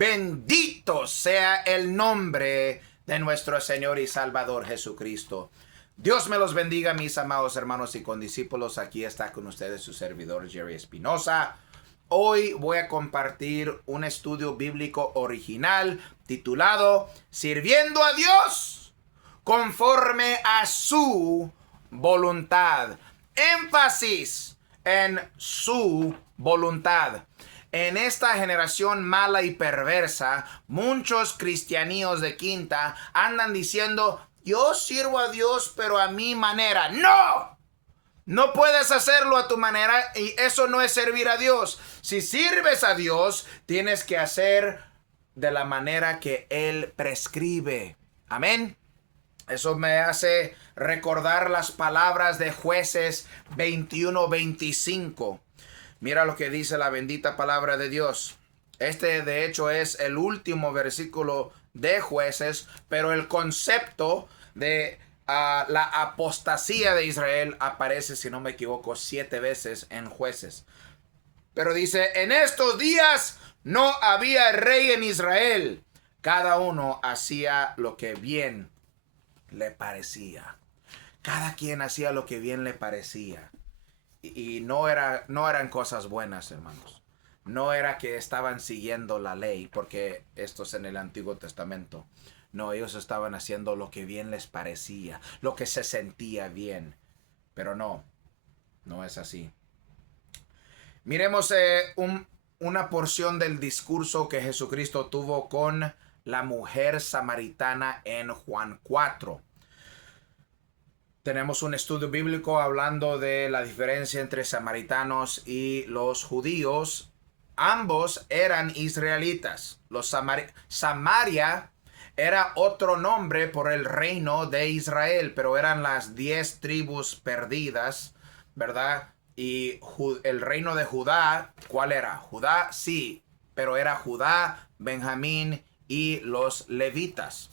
Bendito sea el nombre de nuestro Señor y Salvador Jesucristo. Dios me los bendiga, mis amados hermanos y condiscípulos. Aquí está con ustedes su servidor Jerry Espinosa. Hoy voy a compartir un estudio bíblico original titulado Sirviendo a Dios conforme a su voluntad. Énfasis en su voluntad. En esta generación mala y perversa, muchos cristianos de quinta andan diciendo: yo sirvo a Dios, pero a mi manera. ¡No! No puedes hacerlo a tu manera y eso no es servir a Dios. Si sirves a Dios, tienes que hacer de la manera que Él prescribe. Amén. Eso me hace recordar las palabras de Jueces 21:25. Mira lo que dice la bendita palabra de Dios. Este de hecho es el último versículo de Jueces, pero el concepto de la apostasía de Israel aparece, si no me equivoco, 7 veces en Jueces. Pero dice: en estos días no había rey en Israel. Cada uno hacía lo que bien le parecía. Cada quien hacía lo que bien le parecía. Y no eran cosas buenas, hermanos. No era que estaban siguiendo la ley, porque esto es en el Antiguo Testamento. No, ellos estaban haciendo lo que bien les parecía, lo que se sentía bien. Pero no es así. Miremos una porción del discurso que Jesucristo tuvo con la mujer samaritana en Juan 4. Tenemos un estudio bíblico hablando de la diferencia entre samaritanos y los judíos. Ambos eran israelitas. Samaria era otro nombre por el reino de Israel, pero eran las 10 tribus perdidas, ¿verdad? Y el reino de Judá, ¿cuál era? Judá, sí, pero era Judá, Benjamín y los levitas.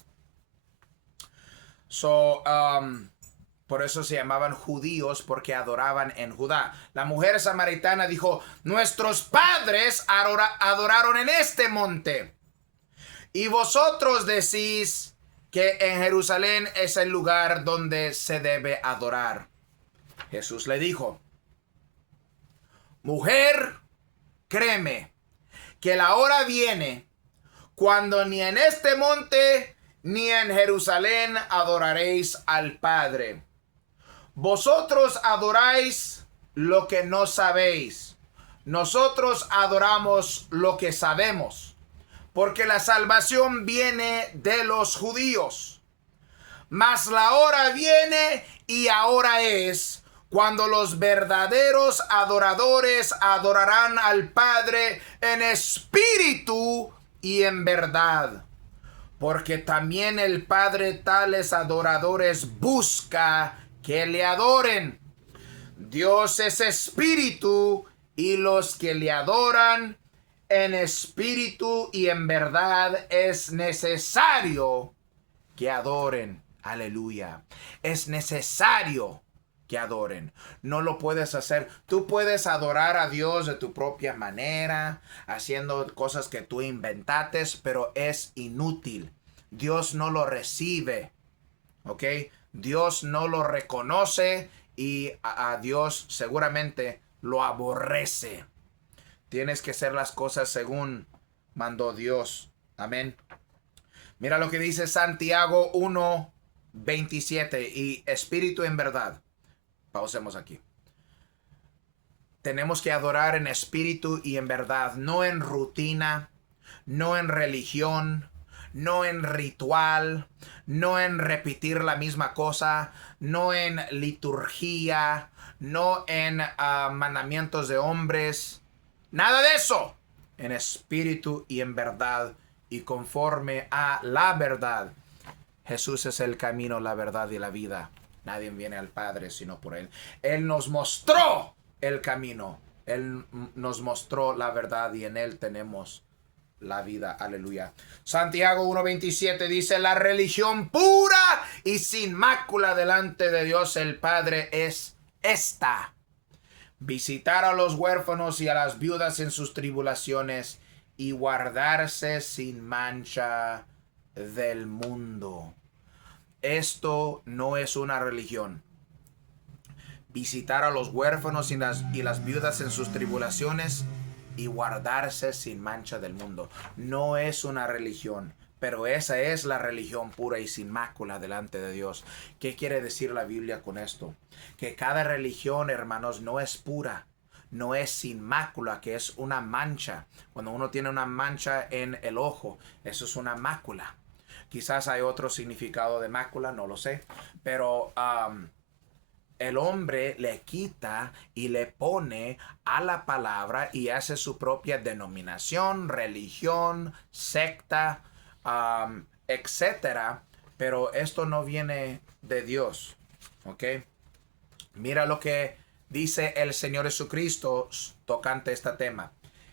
Por eso se llamaban judíos, porque adoraban en Judá. La mujer samaritana dijo: nuestros padres adoraron en este monte, y vosotros decís que en Jerusalén es el lugar donde se debe adorar. Jesús le dijo: mujer, créeme que la hora viene cuando ni en este monte ni en Jerusalén adoraréis al Padre. Vosotros adoráis lo que no sabéis. Nosotros adoramos lo que sabemos, porque la salvación viene de los judíos. Mas la hora viene y ahora es cuando los verdaderos adoradores adorarán al Padre en espíritu y en verdad, porque también el Padre tales adoradores busca que le adoren. Dios es espíritu, y los que le adoran en espíritu y en verdad es necesario que adoren. Aleluya. Es necesario que adoren. No lo puedes hacer. Tú puedes adorar a Dios de tu propia manera, haciendo cosas que tú inventaste, pero es inútil. Dios no lo recibe. ¿Ok? Dios no lo reconoce y a Dios seguramente lo aborrece. Tienes que hacer las cosas según mandó Dios. Amén. Mira lo que dice Santiago 1:27 y espíritu en verdad. Pausemos aquí. Tenemos que adorar en espíritu y en verdad, no en rutina, no en religión, no en ritual, no en repetir la misma cosa, no en liturgia, no en mandamientos de hombres. Nada de eso. En espíritu y en verdad y conforme a la verdad. Jesús es el camino, la verdad y la vida. Nadie viene al Padre sino por Él. Él nos mostró el camino. Él nos mostró la verdad y en Él tenemos la vida. Aleluya. Santiago 1:27 dice: la religión pura y sin mácula delante de Dios el Padre es esta: visitar a los huérfanos y a las viudas en sus tribulaciones y guardarse sin mancha del mundo. Esto no es una religión. Visitar a los huérfanos y las viudas en sus tribulaciones y guardarse sin mancha del mundo. No es una religión, pero esa es la religión pura y sin mácula delante de Dios. ¿Qué quiere decir la Biblia con esto? Que cada religión, hermanos, no es pura, no es sin mácula, que es una mancha. Cuando uno tiene una mancha en el ojo, eso es una mácula. Quizás hay otro significado de mácula, no lo sé, pero el hombre le quita y le pone a la palabra y hace su propia denominación, religión, secta, etcétera. Pero esto no viene de Dios, ¿ok? Mira lo que dice el Señor Jesucristo tocante este tema.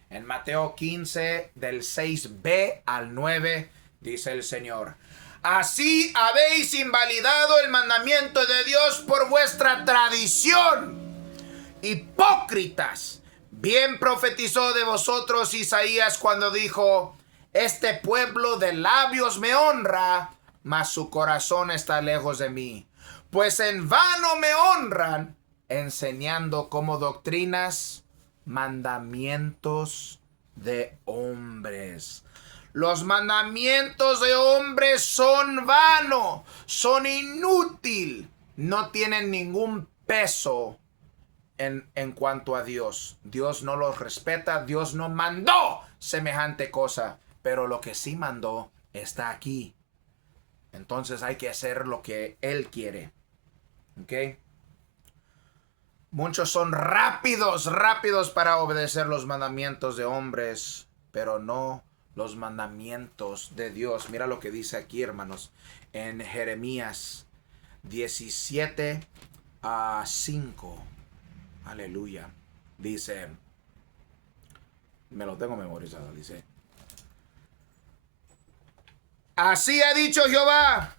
En Mateo 15, del 6b al 9, dice el Señor: así habéis invalidado el mandamiento de Dios por vuestra tradición. Hipócritas, bien profetizó de vosotros Isaías cuando dijo: este pueblo de labios me honra, mas su corazón está lejos de mí. Pues en vano me honran, enseñando como doctrinas mandamientos de hombres. Los mandamientos de hombres son vanos, son inútiles, no tienen ningún peso en cuanto a Dios. Dios no los respeta, Dios no mandó semejante cosa, pero lo que sí mandó está aquí. Entonces hay que hacer lo que Él quiere. ¿Ok? Muchos son rápidos para obedecer los mandamientos de hombres, pero no los mandamientos de Dios. Mira lo que dice aquí, hermanos, en Jeremías 17 a 5. Aleluya. Dice, me lo tengo memorizado, dice: así ha dicho Jehová: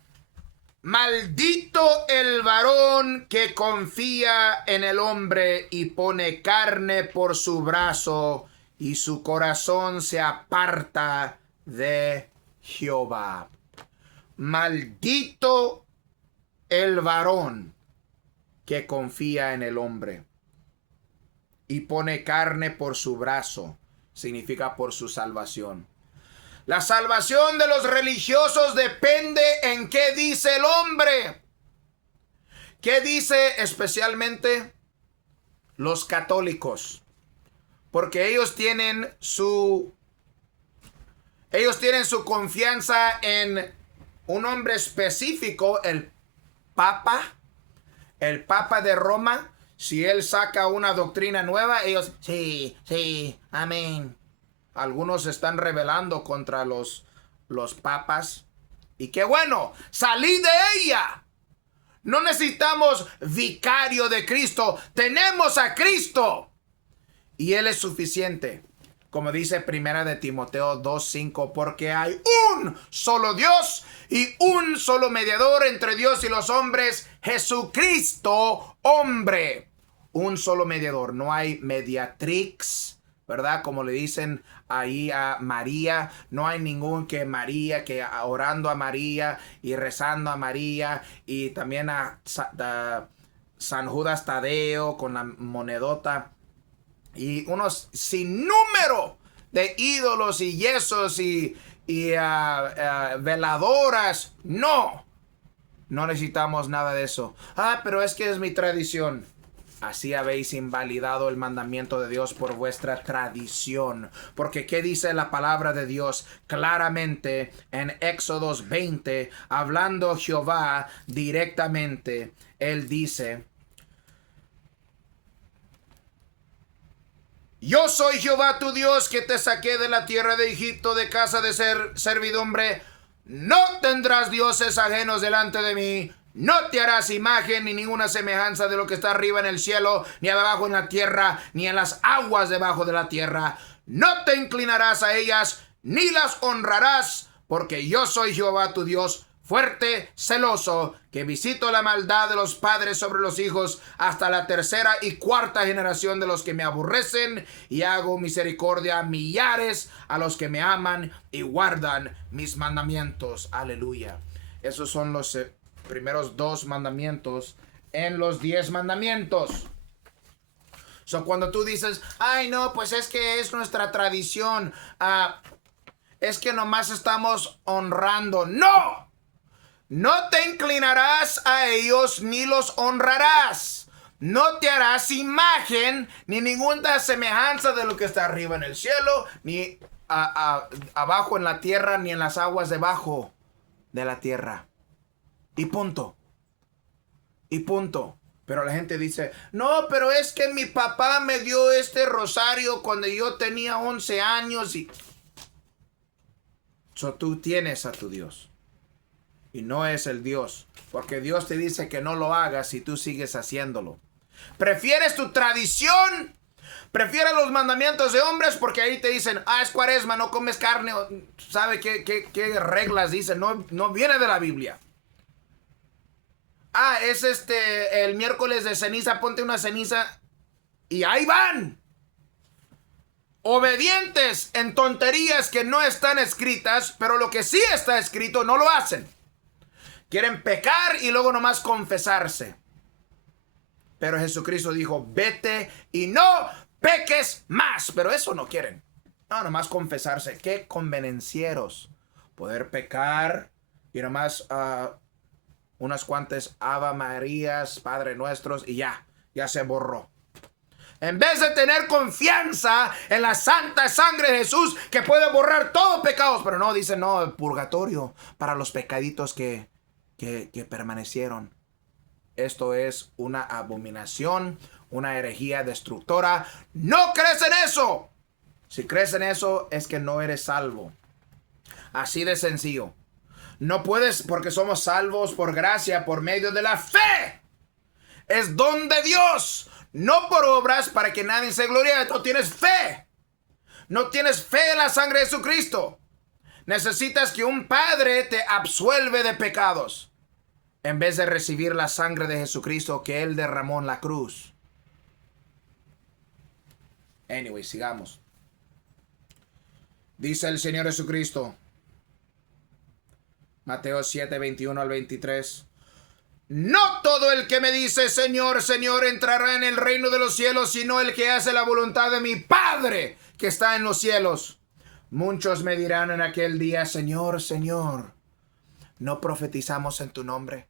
maldito el varón que confía en el hombre y pone carne por su brazo, y su corazón se aparta de Jehová. Maldito el varón que confía en el hombre y pone carne por su brazo, significa por su salvación. La salvación de los religiosos depende en qué dice el hombre. ¿Qué dice especialmente los católicos? Porque ellos tienen su confianza en un hombre específico, el Papa de Roma. Si él saca una doctrina nueva, ellos, sí, amén. Algunos se están rebelando contra los papas. Y qué bueno, salí de ella. No necesitamos vicario de Cristo. Tenemos a Cristo. Y Él es suficiente. Como dice Primera de Timoteo 2:5, porque hay un solo Dios y un solo mediador entre Dios y los hombres, Jesucristo, hombre. Un solo mediador, no hay mediatrix, ¿verdad? Como le dicen ahí a María, no hay ningún que María, que orando a María y rezando a María, y también a San Judas Tadeo con la monedota, y unos sin número de ídolos y yesos y veladoras. No necesitamos nada de eso. Pero es que es mi tradición. Así habéis invalidado el mandamiento de Dios por vuestra tradición. Porque ¿qué dice la palabra de Dios claramente en Éxodos 20? Hablando Jehová directamente, Él dice: yo soy Jehová tu Dios, que te saqué de la tierra de Egipto, de casa de servidumbre. No tendrás dioses ajenos delante de mí. No te harás imagen ni ninguna semejanza de lo que está arriba en el cielo, ni abajo en la tierra, ni en las aguas debajo de la tierra. No te inclinarás a ellas, ni las honrarás, porque yo soy Jehová tu Dios, fuerte, celoso, que visito la maldad de los padres sobre los hijos hasta la tercera y cuarta generación de los que me aborrecen, y hago misericordia a millares a los que me aman y guardan mis mandamientos. Aleluya. Esos son los primeros 2 mandamientos en los 10 mandamientos. Cuando tú dices, ay no, pues es que es nuestra tradición, es que nomás estamos honrando. ¡No! No te inclinarás a ellos ni los honrarás. No te harás imagen ni ninguna semejanza de lo que está arriba en el cielo, ni abajo en la tierra, ni en las aguas debajo de la tierra. Y punto. Y punto. Pero la gente dice, no, pero es que mi papá me dio este rosario cuando yo tenía 11 años y... tú tienes a tu Dios. Y no es el Dios. Porque Dios te dice que no lo hagas y tú sigues haciéndolo. ¿Prefieres tu tradición? ¿Prefieres los mandamientos de hombres? Porque ahí te dicen, es cuaresma, no comes carne. ¿Sabe qué reglas dicen? No viene de la Biblia. Es el miércoles de ceniza, ponte una ceniza. Y ahí van. Obedientes en tonterías que no están escritas, pero lo que sí está escrito no lo hacen. Quieren pecar y luego nomás confesarse. Pero Jesucristo dijo, vete y no peques más. Pero eso no quieren. No, nomás confesarse. Qué convenencieros. Poder pecar y nomás unas cuantas Ave Marías, Padre Nuestros y ya se borró. En vez de tener confianza en la santa sangre de Jesús que puede borrar todos pecados. Pero no, dicen, no, el purgatorio para los pecaditos que permanecieron. Esto es una abominación, una herejía destructora. ¡No crees en eso! Si crees en eso, es que no eres salvo. Así de sencillo. No puedes, porque somos salvos por gracia, por medio de la fe. Es don de Dios, no por obras para que nadie se gloríe. No tienes fe. No tienes fe en la sangre de Jesucristo. Necesitas que un padre te absuelve de pecados, en vez de recibir la sangre de Jesucristo que Él derramó en la cruz. Anyway, sigamos. Dice el Señor Jesucristo, Mateo 7, 21 al 23. No todo el que me dice Señor, Señor entrará en el reino de los cielos, sino el que hace la voluntad de mi Padre que está en los cielos. Muchos me dirán en aquel día, Señor, Señor, ¿no profetizamos en tu nombre?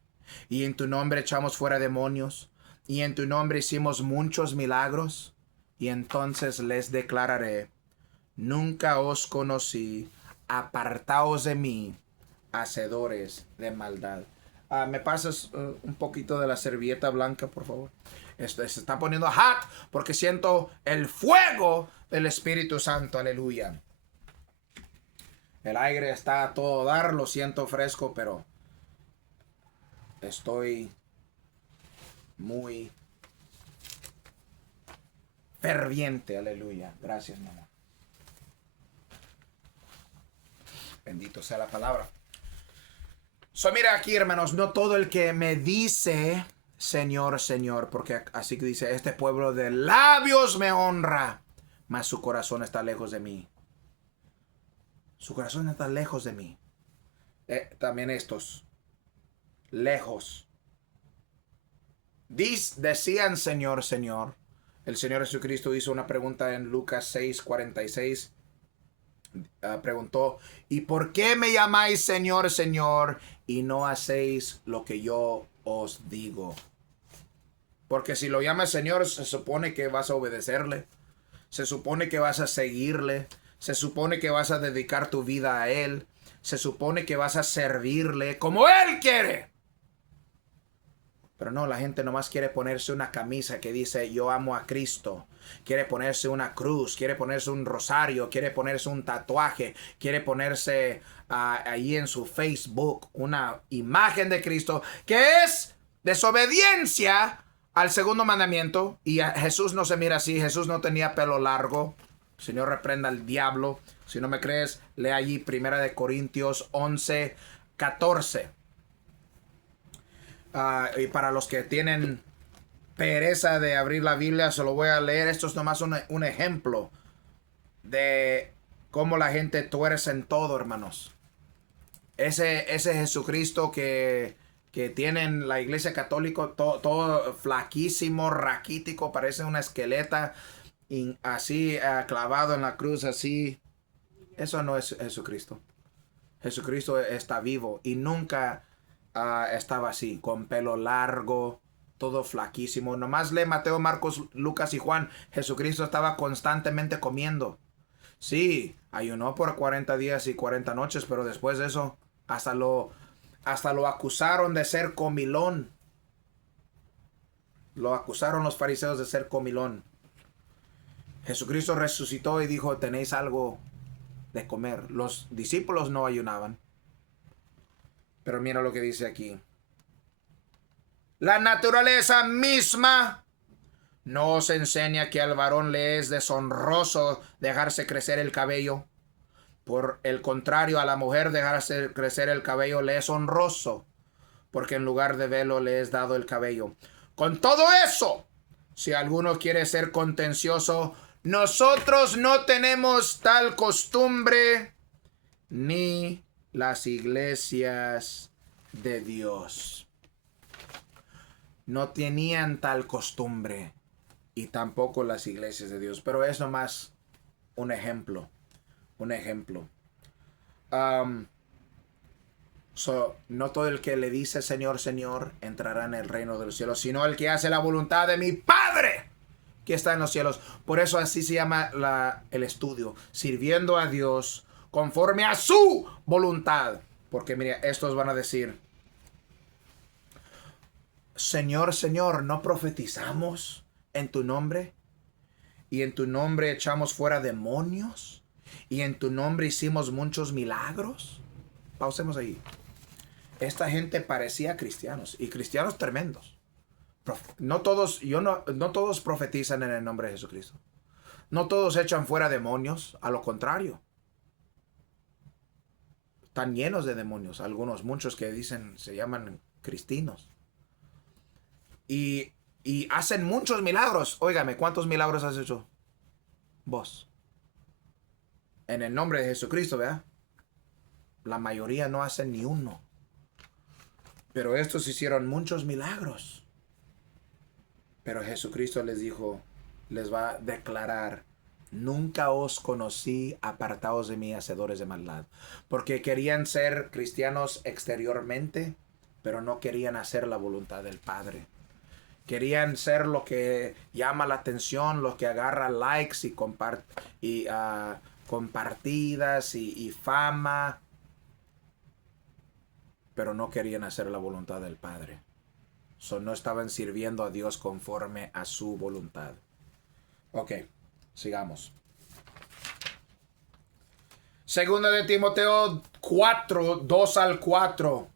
Y en tu nombre echamos fuera demonios, y en tu nombre hicimos muchos milagros. Y entonces les declararé, nunca os conocí, apartaos de mí, hacedores de maldad. ¿Me pasas un poquito de la servilleta blanca, por favor? Se está poniendo hot porque siento el fuego del Espíritu Santo. Aleluya. El aire está a todo dar, lo siento fresco, pero estoy muy ferviente. Aleluya. Gracias, mamá. Bendito sea la palabra. Mira aquí, hermanos, no todo el que me dice Señor, Señor, porque así que dice, este pueblo de labios me honra, mas su corazón está lejos de mí. Su corazón está lejos de mí. También estos, lejos. Decían Señor, Señor. El Señor Jesucristo hizo una pregunta en Lucas 6, 46. Preguntó, ¿y por qué me llamáis Señor, Señor, y no hacéis lo que yo os digo? Porque si lo llamas Señor, se supone que vas a obedecerle, se supone que vas a seguirle, se supone que vas a dedicar tu vida a Él, se supone que vas a servirle como Él quiere. Pero no, la gente nomás quiere ponerse una camisa que dice yo amo a Cristo. Quiere ponerse una cruz, quiere ponerse un rosario, quiere ponerse un tatuaje, quiere ponerse ahí en su Facebook una imagen de Cristo, que es desobediencia al segundo mandamiento. Y Jesús no se mira así. Jesús no tenía pelo largo. El Señor reprenda al diablo. Si no me crees, lee allí 1 Corintios 11, 14. Y para los que tienen pereza de abrir la Biblia, se lo voy a leer. Esto es nomás un ejemplo de cómo la gente tuerce en todo, hermanos. Ese Jesucristo que tienen la iglesia católica, todo flaquísimo, raquítico, parece una esqueleta, así clavado en la cruz, así. Eso no es Jesucristo. Jesucristo está vivo y nunca estaba así, con pelo largo, todo flaquísimo. Nomás lee Mateo, Marcos, Lucas y Juan. Jesucristo estaba constantemente comiendo. Sí, ayunó por 40 días y 40 noches, pero después de eso hasta lo acusaron de ser comilón. Lo acusaron los fariseos de ser comilón. Jesucristo resucitó y dijo, tenéis algo de comer. Los discípulos no ayunaban. Pero mira lo que dice aquí. La naturaleza misma no os enseña que al varón le es deshonroso dejarse crecer el cabello. Por el contrario, a la mujer dejarse crecer el cabello le es honroso, porque en lugar de velo le es dado el cabello. Con todo eso, si alguno quiere ser contencioso, nosotros no tenemos tal costumbre, ni las iglesias de Dios. No tenían tal costumbre, y tampoco las iglesias de Dios. Pero es nomás un ejemplo. Un ejemplo. No todo el que le dice Señor, Señor entrará en el reino de los cielos, sino el que hace la voluntad de mi Padre que está en los cielos. Por eso así se llama el estudio, sirviendo a Dios conforme a su voluntad. Porque mira, estos van a decir, Señor, Señor, ¿no profetizamos en tu nombre? Y en tu nombre echamos fuera demonios. Y en tu nombre hicimos muchos milagros. Pausemos ahí. Esta gente parecía cristianos, y cristianos tremendos. No todos profetizan en el nombre de Jesucristo. No todos echan fuera demonios, a lo contrario. Están llenos de demonios, muchos que se llaman cristinos. Y hacen muchos milagros. Óigame, ¿cuántos milagros has hecho vos? En el nombre de Jesucristo, ¿verdad? La mayoría no hacen ni uno. Pero estos hicieron muchos milagros. Pero Jesucristo les dijo, les va a declarar, nunca os conocí, apartaos de mí, hacedores de maldad. Porque querían ser cristianos exteriormente, pero no querían hacer la voluntad del Padre. Querían ser lo que llama la atención, lo que agarra likes y compartidas y fama, pero no querían hacer la voluntad del Padre. No estaban sirviendo a Dios conforme a su voluntad. Ok, sigamos. Segunda de Timoteo 4, 2 al 4.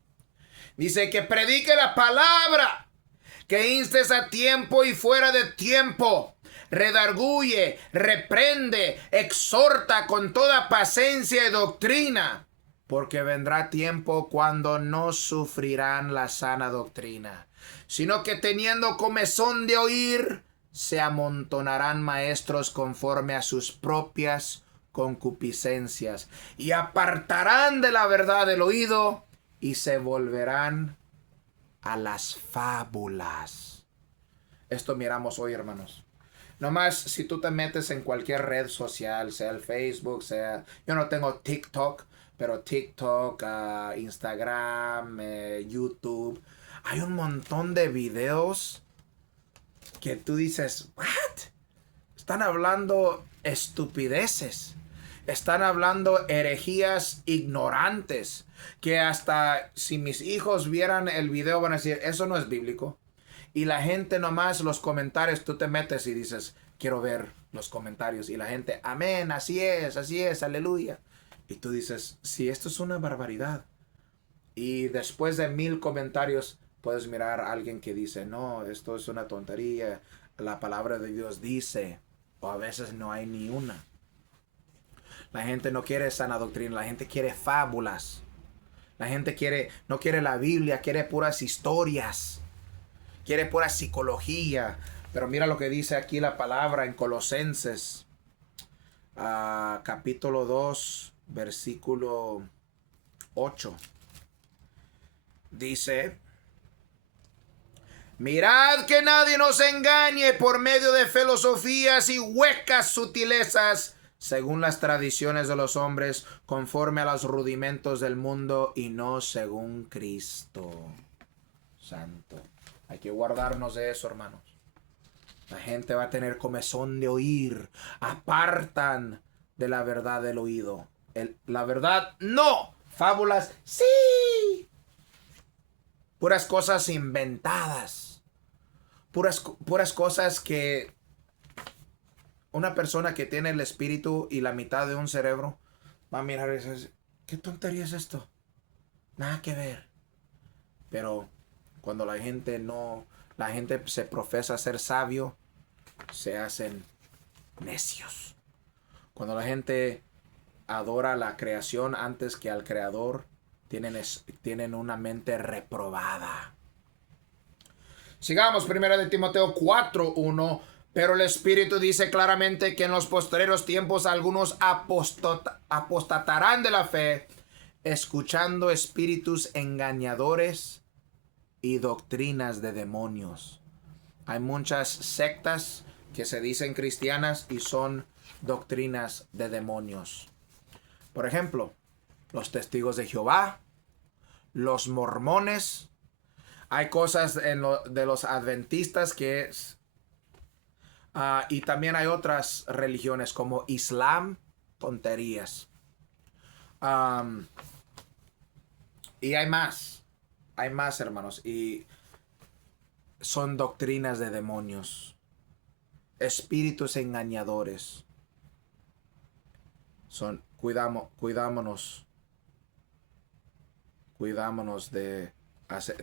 Dice que predique la palabra, que instes a tiempo y fuera de tiempo. Redarguye, reprende, exhorta con toda paciencia y doctrina, porque vendrá tiempo cuando no sufrirán la sana doctrina, sino que teniendo comezón de oír, se amontonarán maestros conforme a sus propias concupiscencias, y apartarán de la verdad el oído, y se volverán a las fábulas. Esto miramos hoy, hermanos. Nomás si tú te metes en cualquier red social, sea el Facebook, yo no tengo TikTok, pero TikTok, Instagram, YouTube, hay un montón de videos que tú dices, ¿what? Están hablando estupideces. Están hablando herejías ignorantes, que hasta si mis hijos vieran el video van a decir, eso no es bíblico. Y la gente nomás, los comentarios, tú te metes y dices, quiero ver los comentarios. Y la gente, amén, así es, aleluya. Y tú dices, sí, esto es una barbaridad. Y después de 1000 comentarios, puedes mirar a alguien que dice, no, esto es una tontería. La palabra de Dios dice, o a veces no hay ni una. La gente no quiere sana doctrina, la gente quiere fábulas. La gente no quiere la Biblia, quiere puras historias, quiere pura psicología. Pero mira lo que dice aquí la palabra en Colosenses, capítulo 2, versículo 8. Dice: mirad que nadie nos engañe por medio de filosofías y huecas sutilezas, según las tradiciones de los hombres, conforme a los rudimentos del mundo y no según Cristo. Santo. Hay que guardarnos de eso, hermanos. La gente va a tener comezón de oír. Apartan de la verdad del oído. La verdad, no. Fábulas, sí. Puras cosas inventadas. Puras cosas que una persona que tiene el espíritu y la mitad de un cerebro va a mirar y dice: ¿qué tontería es esto? Nada que ver. Pero cuando la gente se profesa ser sabio, se hacen necios. Cuando la gente adora la creación antes que al creador, tienen una mente reprobada. Sigamos, 1 de Timoteo 4:1. Pero el Espíritu dice claramente que en los postreros tiempos algunos apostatarán de la fe, escuchando espíritus engañadores y doctrinas de demonios. Hay muchas sectas que se dicen cristianas y son doctrinas de demonios. Por ejemplo, los testigos de Jehová, los mormones. Hay cosas de los adventistas que es... y también hay otras religiones como Islam, tonterías. Y hay más, hermanos, y son doctrinas de demonios, espíritus engañadores. Cuidámonos de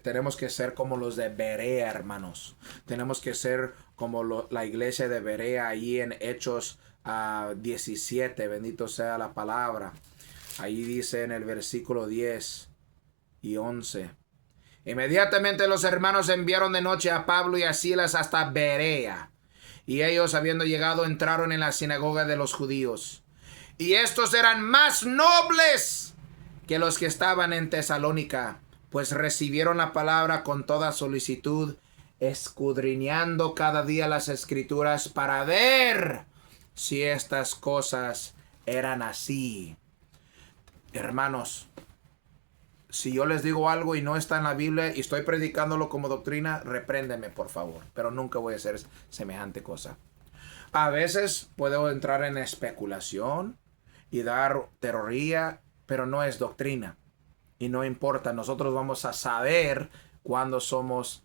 tenemos que ser como los de Berea, hermanos. Tenemos que ser como la iglesia de Berea ahí en Hechos 17. Bendito sea la palabra. Ahí dice en el versículo 10 y 11. Inmediatamente los hermanos enviaron de noche a Pablo y a Silas hasta Berea. Y ellos, habiendo llegado, entraron en la sinagoga de los judíos. Y estos eran más nobles que los que estaban en Tesalónica, pues recibieron la palabra con toda solicitud, escudriñando cada día las escrituras para ver si estas cosas eran así. Hermanos, si yo les digo algo y no está en la Biblia y estoy predicándolo como doctrina, repréndeme, por favor. Pero nunca voy a hacer semejante cosa. A veces puedo entrar en especulación y dar teoría, pero no es doctrina. Y no importa, nosotros vamos a saber cuando somos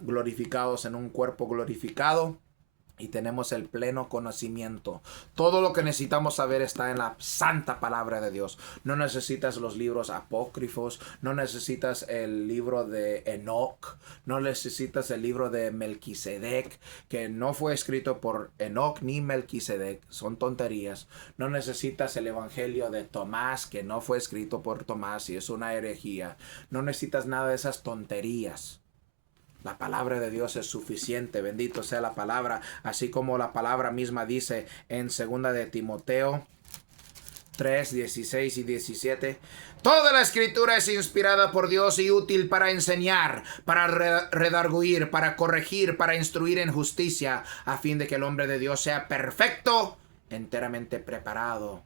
glorificados en un cuerpo glorificado y tenemos el pleno conocimiento. Todo lo que necesitamos saber está en la santa palabra de Dios. No necesitas los libros apócrifos, no necesitas el libro de Enoc, no necesitas el libro de Melquisedec, que no fue escrito por Enoc ni Melquisedec, son tonterías. No necesitas el evangelio de Tomás, que no fue escrito por Tomás y es una herejía. No necesitas nada de esas tonterías. La palabra de Dios es suficiente, bendito sea la palabra, así como la palabra misma dice en 2 de Timoteo 3, 16 y 17. Toda la escritura es inspirada por Dios y útil para enseñar, para redarguir, para corregir, para instruir en justicia, a fin de que el hombre de Dios sea perfecto, enteramente preparado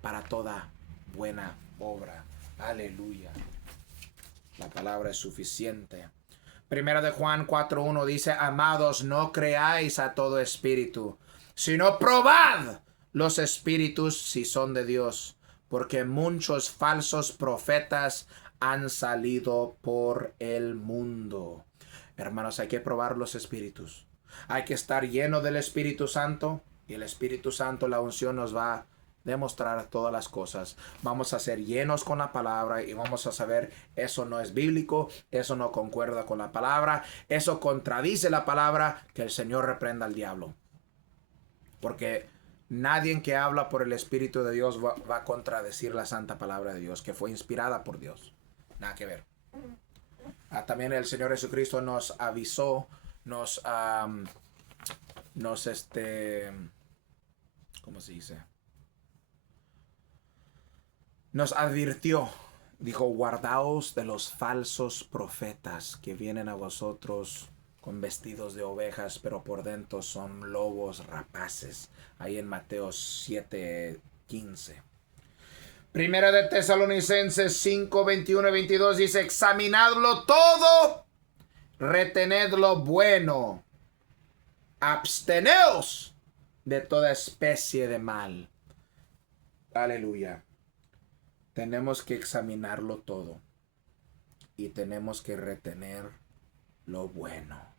para toda buena obra. Aleluya. La palabra es suficiente. Primera de Juan 4:1 dice: amados, no creáis a todo espíritu, sino probad los espíritus si son de Dios, porque muchos falsos profetas han salido por el mundo. Hermanos, hay que probar los espíritus. Hay que estar lleno del Espíritu Santo, y el Espíritu Santo, la unción, nos va a demostrar todas las cosas. Vamos a ser llenos con la palabra y vamos a saber: eso no es bíblico, eso no concuerda con la palabra, eso contradice la palabra. Que el Señor reprenda al diablo, porque Nadie que habla por el Espíritu de Dios va a contradecir la santa palabra de Dios, que fue inspirada por Dios. Nada que ver. También el Señor Jesucristo nos avisó, ¿cómo se dice? Nos advirtió, dijo, guardaos de los falsos profetas que vienen a vosotros con vestidos de ovejas, pero por dentro son lobos rapaces. Ahí en Mateo 7:15. Primera de Tesalonicenses 5, 21 y 22 dice, examinadlo todo, retened lo bueno, absteneos de toda especie de mal. Aleluya. Tenemos que examinarlo todo y tenemos que retener lo bueno.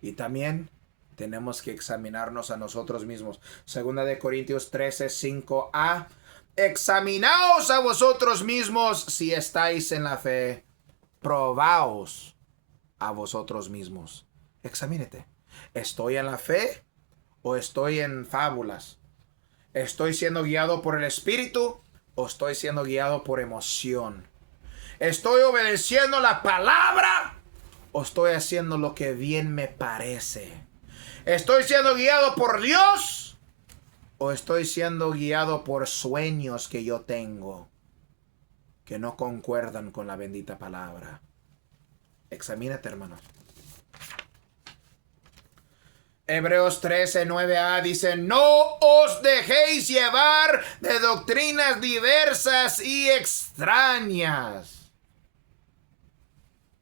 Y también tenemos que examinarnos a nosotros mismos. Segunda de Corintios 13, 5a. Examinaos a vosotros mismos si estáis en la fe. Probaos a vosotros mismos. Examínate. ¿Estoy en la fe o estoy en fábulas? ¿Estoy siendo guiado por el Espíritu o estoy siendo guiado por emoción? ¿Estoy obedeciendo la palabra o estoy haciendo lo que bien me parece? ¿Estoy siendo guiado por Dios o estoy siendo guiado por sueños que yo tengo que no concuerdan con la bendita palabra? Examínate, hermano. Hebreos 13, 9a dice, no os dejéis llevar de doctrinas diversas y extrañas.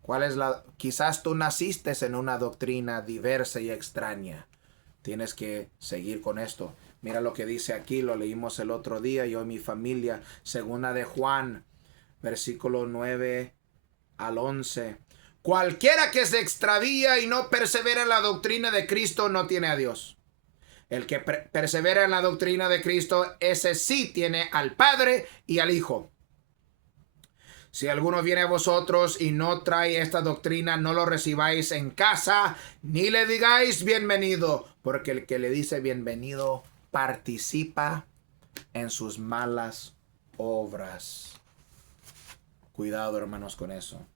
¿Cuál es la? Quizás tú naciste en una doctrina diversa y extraña. Tienes que seguir con esto. Mira lo que dice aquí, lo leímos el otro día, yo y mi familia. Segunda de Juan, versículo 9 al 11. Cualquiera que se extravía y no persevera en la doctrina de Cristo no tiene a Dios. El que persevera en la doctrina de Cristo, ese sí tiene al Padre y al Hijo. Si alguno viene a vosotros y no trae esta doctrina, no lo recibáis en casa, ni le digáis bienvenido, porque el que le dice bienvenido participa en sus malas obras. Cuidado, hermanos, con eso.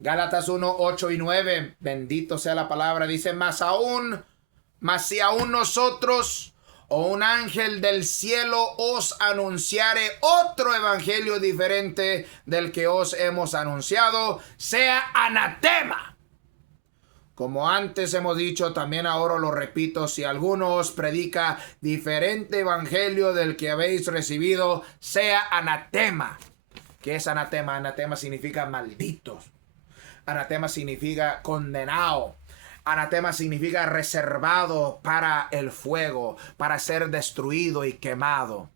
Gálatas 1, 8 y 9, bendito sea la palabra, dice, mas si aún nosotros o un ángel del cielo os anunciare otro evangelio diferente del que os hemos anunciado, sea anatema. Como antes hemos dicho, también ahora lo repito, si alguno os predica diferente evangelio del que habéis recibido, sea anatema. ¿Qué es anatema? Anatema significa malditos. Anatema significa condenado. Anatema significa reservado para el fuego, para ser destruido y quemado.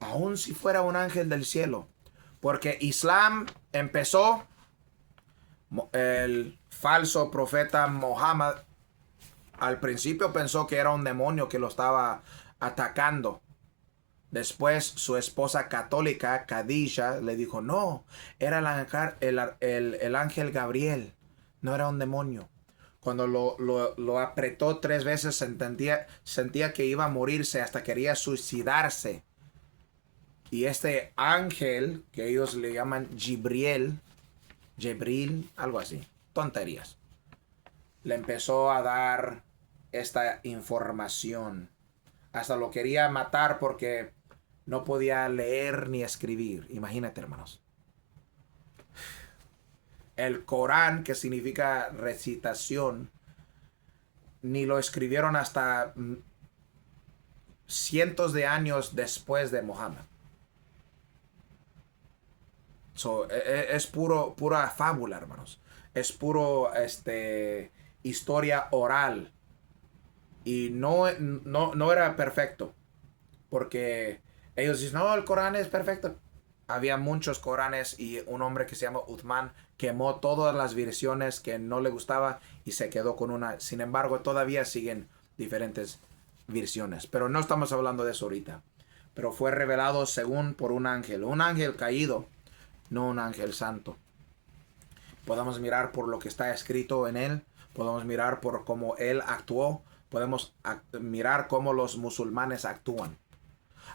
Aun si fuera un ángel del cielo. Porque Islam empezó, el falso profeta Mohammed al principio pensó que era un demonio que lo estaba atacando. Después su esposa católica, Khadija, le dijo, no, era el ángel Gabriel, no era un demonio. Cuando lo apretó 3 veces, sentía que iba a morirse, hasta quería suicidarse. Y este ángel, que ellos le llaman Jibril, algo así, tonterías, le empezó a dar esta información. Hasta lo quería matar porque no podía leer ni escribir. Imagínate, hermanos. El Corán, que significa recitación, ni lo escribieron hasta cientos de años después de Mohammed. Es pura fábula, hermanos. Es puro historia oral. Y no era perfecto. Porque ellos dicen, no, el Corán es perfecto. Había muchos Coranes y un hombre que se llama Uthman quemó todas las versiones que no le gustaba y se quedó con una. Sin embargo, todavía siguen diferentes versiones. Pero no estamos hablando de eso ahorita. Pero fue revelado según por un ángel caído, no un ángel santo. Podemos mirar por lo que está escrito en él. Podemos mirar por cómo él actuó. podemos mirar cómo los musulmanes actúan.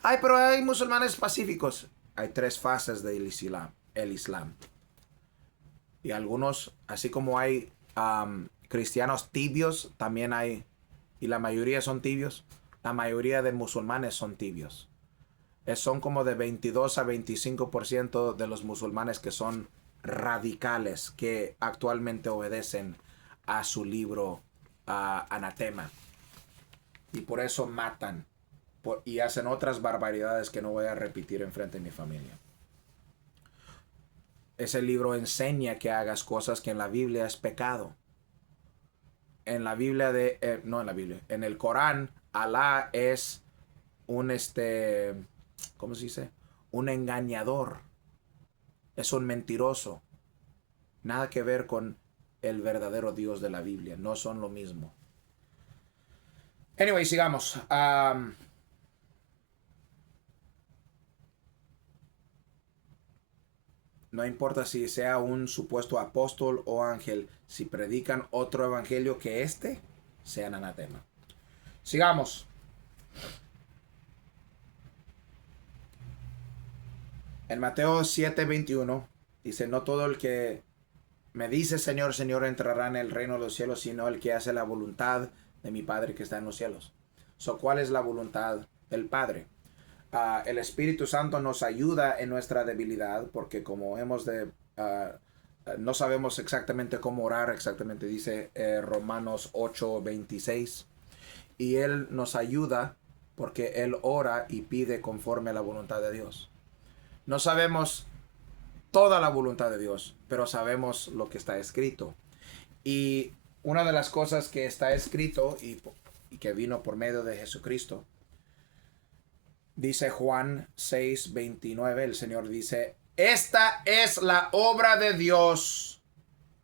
Ay, pero hay musulmanes pacíficos. Hay tres fases del Islam. El Islam. Y algunos, así como hay cristianos tibios, también hay, y la mayoría son tibios, la mayoría de musulmanes son tibios. Son como de 22 a 25% de los musulmanes que son radicales, que actualmente obedecen a su libro anatema. Y por eso matan y hacen otras barbaridades que no voy a repetir en frente de mi familia. Ese libro enseña que hagas cosas que en la Biblia es pecado. En la Biblia no en la Biblia, en el Corán, Alá es un ¿cómo se dice? Un engañador. Es un mentiroso. Nada que ver con el verdadero Dios de la Biblia. No son lo mismo. Anyway, sigamos. No importa si sea un supuesto apóstol o ángel, si predican otro evangelio que sean anatema. Sigamos. En Mateo 7:21 dice, no todo el que me dice Señor, Señor entrará en el reino de los cielos, sino el que hace la voluntad de mi Padre que está en los cielos. ¿Cuál es la voluntad del Padre? El Espíritu Santo nos ayuda en nuestra debilidad, porque como no sabemos exactamente cómo orar, exactamente dice Romanos 8:26, y Él nos ayuda porque Él ora y pide conforme a la voluntad de Dios. No sabemos toda la voluntad de Dios, pero sabemos lo que está escrito. Y una de las cosas que está escrito y que vino por medio de Jesucristo, dice Juan 6:29, el Señor dice, esta es la obra de Dios,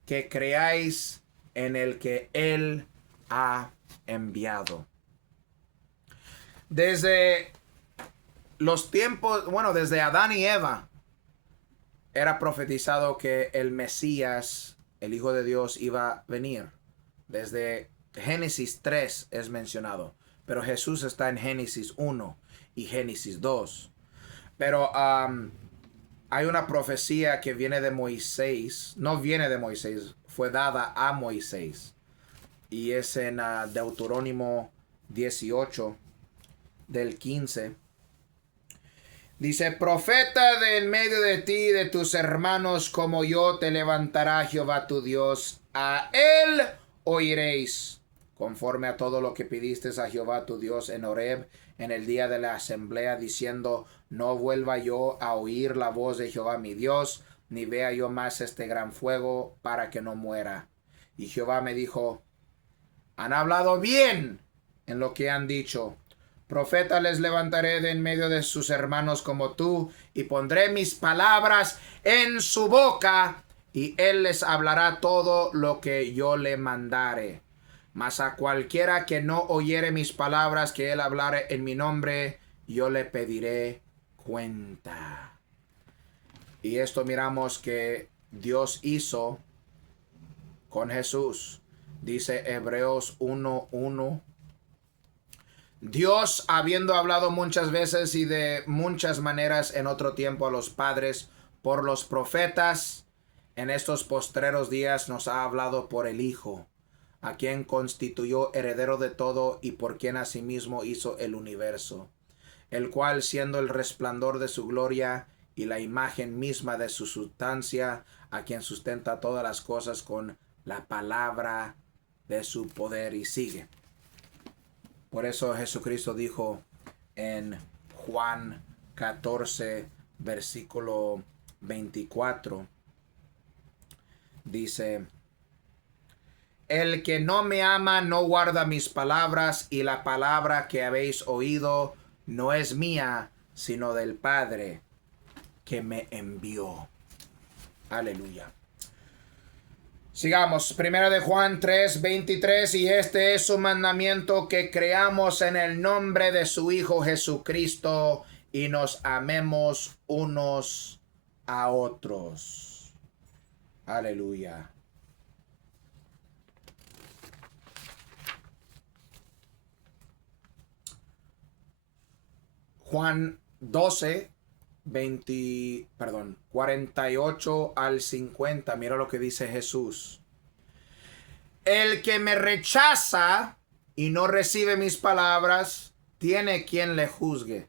que creáis en el que Él ha enviado. Desde los tiempos, desde Adán y Eva, era profetizado que el Mesías, el Hijo de Dios, iba a venir. Desde Génesis 3 es mencionado, pero Jesús está en Génesis 1 y Génesis 2. Pero hay una profecía que viene de Moisés, no viene de Moisés, fue dada a Moisés. Y es en Deuterónimo 18, del 15. Dice, profeta de en medio de ti y de tus hermanos como yo te levantará Jehová tu Dios. A él oiréis, conforme a todo lo que pidiste a Jehová tu Dios en Horeb, en el día de la asamblea, diciendo, no vuelva yo a oír la voz de Jehová mi Dios, ni vea yo más este gran fuego, para que no muera. Y Jehová me dijo, han hablado bien en lo que han dicho. Profeta les levantaré de en medio de sus hermanos como tú, y pondré mis palabras en su boca, y él les hablará todo lo que yo le mandare. Mas a cualquiera que no oyere mis palabras que él hablare en mi nombre, yo le pediré cuenta. Y esto miramos que Dios hizo con Jesús. Dice Hebreos 1:1. Dios, habiendo hablado muchas veces y de muchas maneras en otro tiempo a los padres por los profetas, en estos postreros días nos ha hablado por el Hijo, a quien constituyó heredero de todo y por quien asimismo hizo el universo, el cual, siendo el resplandor de su gloria y la imagen misma de su sustancia, a quien sustenta todas las cosas con la palabra de su poder. Y sigue. Por eso Jesucristo dijo en Juan 14, versículo 24, dice, el que no me ama no guarda mis palabras, y la palabra que habéis oído no es mía, sino del Padre que me envió. Aleluya. Sigamos, 1 de Juan 3:23, y este es su mandamiento, que creamos en el nombre de su Hijo Jesucristo y nos amemos unos a otros. Aleluya. Juan 12, 48 al 50. Mira lo que dice Jesús. El que me rechaza y no recibe mis palabras, tiene quien le juzgue.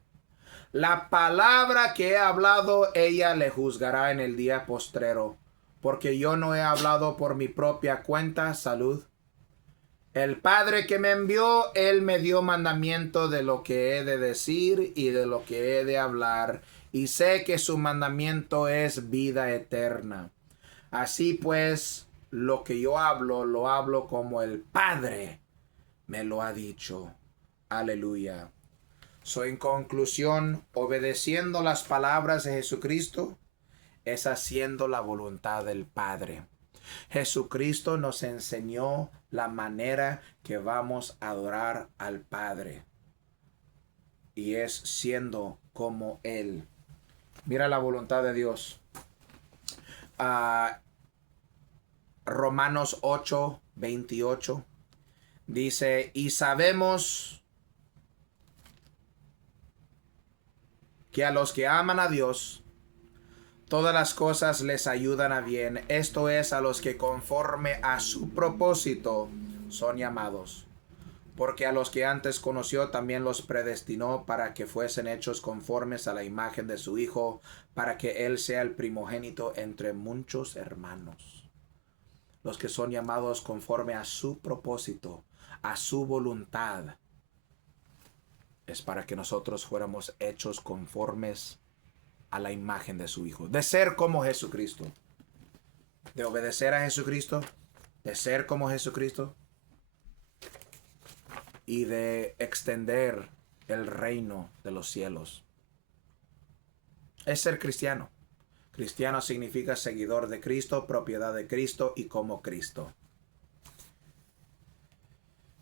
La palabra que he hablado, ella le juzgará en el día postrero, porque yo no he hablado por mi propia cuenta. Salud. El Padre que me envió, Él me dio mandamiento de lo que he de decir y de lo que he de hablar, y sé que su mandamiento es vida eterna. Así pues, lo que yo hablo, lo hablo como el Padre me lo ha dicho. Aleluya. En conclusión, obedeciendo las palabras de Jesucristo es haciendo la voluntad del Padre. Jesucristo nos enseñó la manera que vamos a adorar al Padre, y es siendo como Él. Mira la voluntad de Dios. Romanos 8, 28 dice: y sabemos que a los que aman a Dios, todas las cosas les ayudan a bien. Esto es, a los que conforme a su propósito son llamados. Porque a los que antes conoció también los predestinó para que fuesen hechos conformes a la imagen de su Hijo, para que Él sea el primogénito entre muchos hermanos. Los que son llamados conforme a su propósito, a su voluntad, es para que nosotros fuéramos hechos conformes a la imagen de su Hijo, de ser como Jesucristo, de obedecer a Jesucristo, de ser como Jesucristo y de extender el reino de los cielos. Es ser cristiano. Cristiano significa seguidor de Cristo, propiedad de Cristo y como Cristo.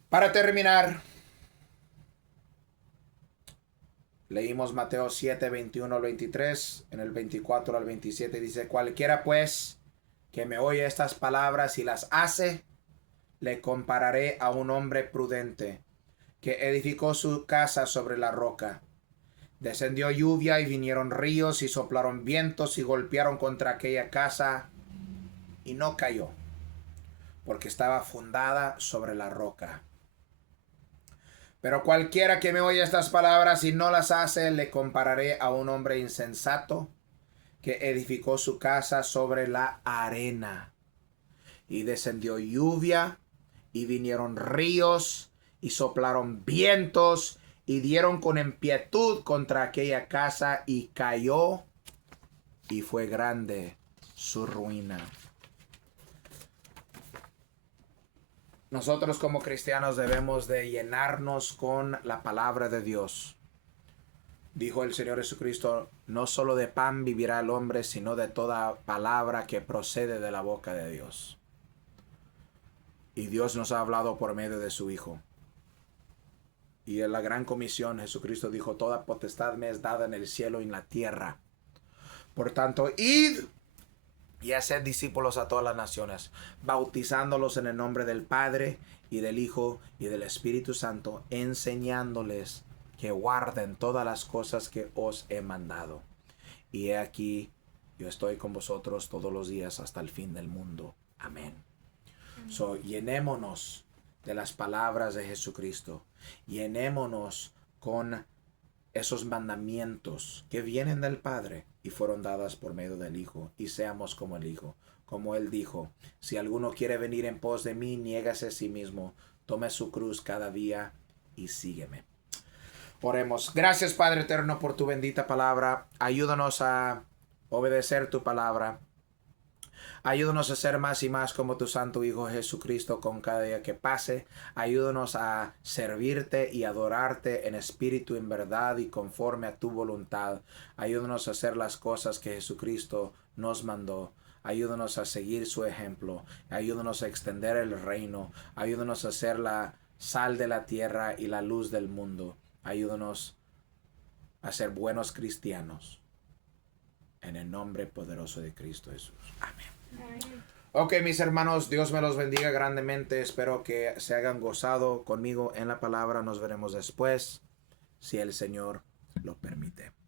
Para terminar, leímos Mateo 7, 21 al 23. En el 24 al 27 dice: cualquiera pues que me oye estas palabras y las hace, le compararé a un hombre prudente que edificó su casa sobre la roca. Descendió lluvia y vinieron ríos y soplaron vientos y golpearon contra aquella casa, y no cayó, porque estaba fundada sobre la roca. Pero cualquiera que me oye estas palabras y no las hace, le compararé a un hombre insensato que edificó su casa sobre la arena. Y descendió lluvia y vinieron ríos y soplaron vientos y dieron con impetu contra aquella casa, y cayó, y fue grande su ruina. Nosotros como cristianos debemos de llenarnos con la palabra de Dios. Dijo el Señor Jesucristo: no solo de pan vivirá el hombre, sino de toda palabra que procede de la boca de Dios. Y Dios nos ha hablado por medio de su Hijo. Y en la gran comisión Jesucristo dijo: toda potestad me es dada en el cielo y en la tierra. Por tanto, id y haced discípulos a todas las naciones, bautizándolos en el nombre del Padre y del Hijo y del Espíritu Santo, enseñándoles que guarden todas las cosas que os he mandado. Y he aquí, yo estoy con vosotros todos los días hasta el fin del mundo. Amén. Llenémonos de las palabras de Jesucristo. Llenémonos con esos mandamientos que vienen del Padre y fueron dadas por medio del Hijo, y seamos como el Hijo. Como Él dijo: si alguno quiere venir en pos de mí, niégase a sí mismo, tome su cruz cada día y sígueme. Oremos. Gracias, Padre eterno, por tu bendita palabra. Ayúdanos a obedecer tu palabra. Ayúdanos a ser más y más como tu Santo Hijo Jesucristo con cada día que pase. Ayúdanos a servirte y adorarte en espíritu, en verdad y conforme a tu voluntad. Ayúdanos a hacer las cosas que Jesucristo nos mandó. Ayúdanos a seguir su ejemplo. Ayúdanos a extender el reino. Ayúdanos a ser la sal de la tierra y la luz del mundo. Ayúdanos a ser buenos cristianos. En el nombre poderoso de Cristo Jesús. Amén. Ok, mis hermanos, Dios me los bendiga grandemente. Espero que se hayan gozado conmigo en la palabra. Nos veremos después, si el Señor lo permite.